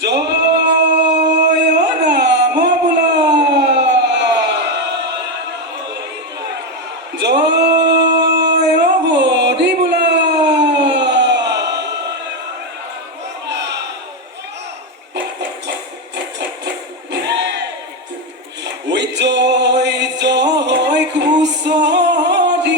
জয় ৰাম বোলা জয় হৰি বোলা ওই জয় জয় কুশলী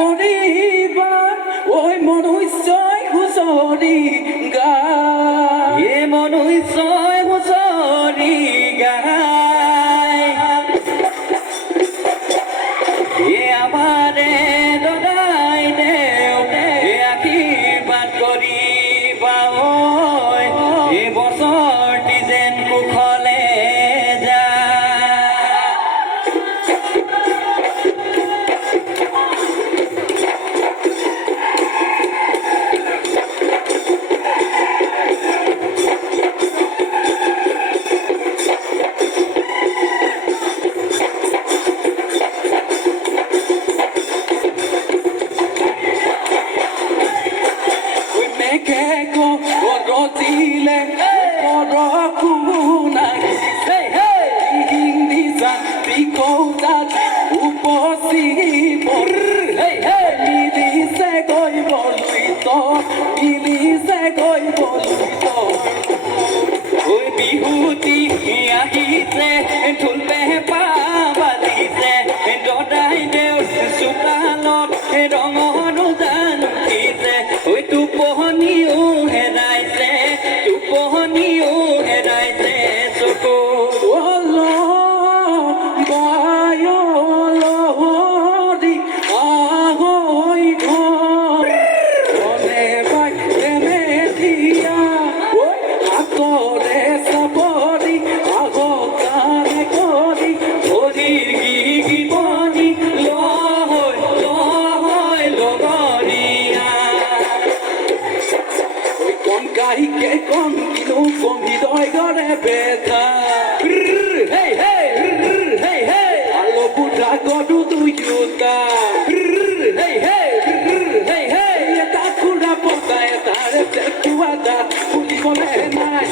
কৰিবা ঐ মনুষ্যই হুঁচৰি গায় এ মনুষ্যই হুঁচৰি গায় এ আমাৰে দদাই দেউতে আশীৰ্বাদ কৰিবা ঐ এই বছৰটি যেন কুশলে যায় ঐ মেঘে গৰজিলে বৰষুণাই হেই হেই হিন্দিছা বিকৌতাত উপচি পৰ হেই হেই মিলিছে গৈ বলুইত মিলিছে গৈ বলুইত ঐ বিহুতি আহিছে ঢোল পেঁপা বাজিছে দদাই দেউ চোতালত ৰঙৰ উজান উঠিছে ঐ টোপনিও হেৰাইছে চকু বায়লহৰি আহৈ ঘৰ মনে বাই মেধিয়া হাতৰে চাপৰি আগকাৰে কৰি ভৰিৰ গিবনি লহৈ লগৰীয়া কম কাহিকে কম কিনো কমিদয় গৰে বেথা হেই হেই হেই হেই আলো বুঢ়া গৰু দুয়োটা হেই হেই হেই হেই এটা খুৰা পতা এটাৰে পেটুৱা দাঁত ফুলিবলে নাই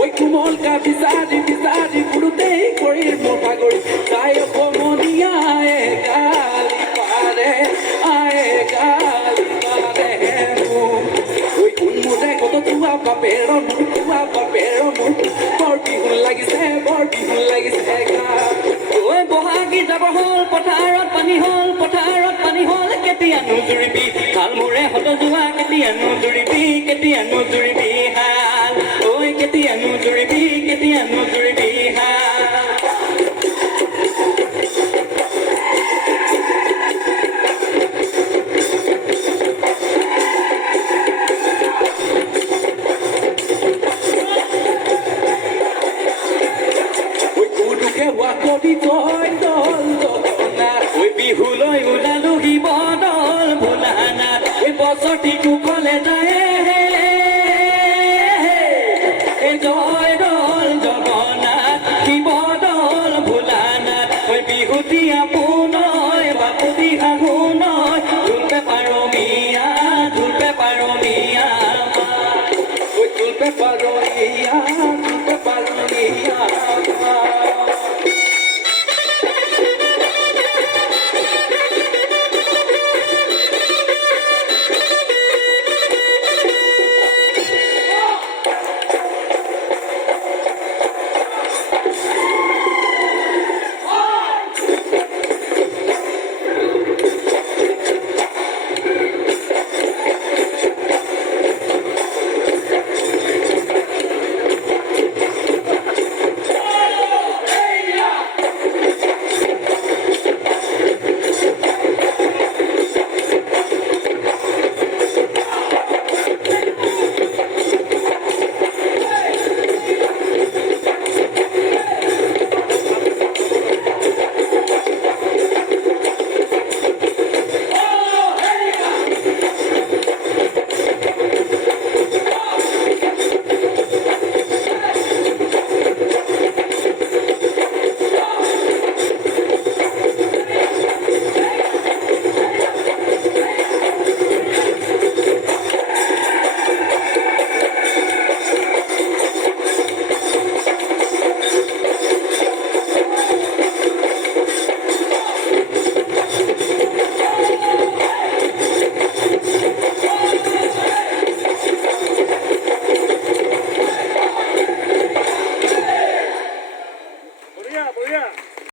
ঐ কোমলকা বিচাৰি বিচাৰি ফুৰোতেই কৰিৰ মোটা কৰি তাই অকমনীয়া আয়ে গালি পাৰে ঐ উন্মুদে কত তোৱা বাপেৰ মোৰ বৰ বিহু লাগিছে গা ঐ বহাগী যাব হ'ল পথাৰত পানী হ'ল কেতিয়ানো জুৰিবি হাল মোৰে হত যোৱা কেতিয়ানো জুৰিবি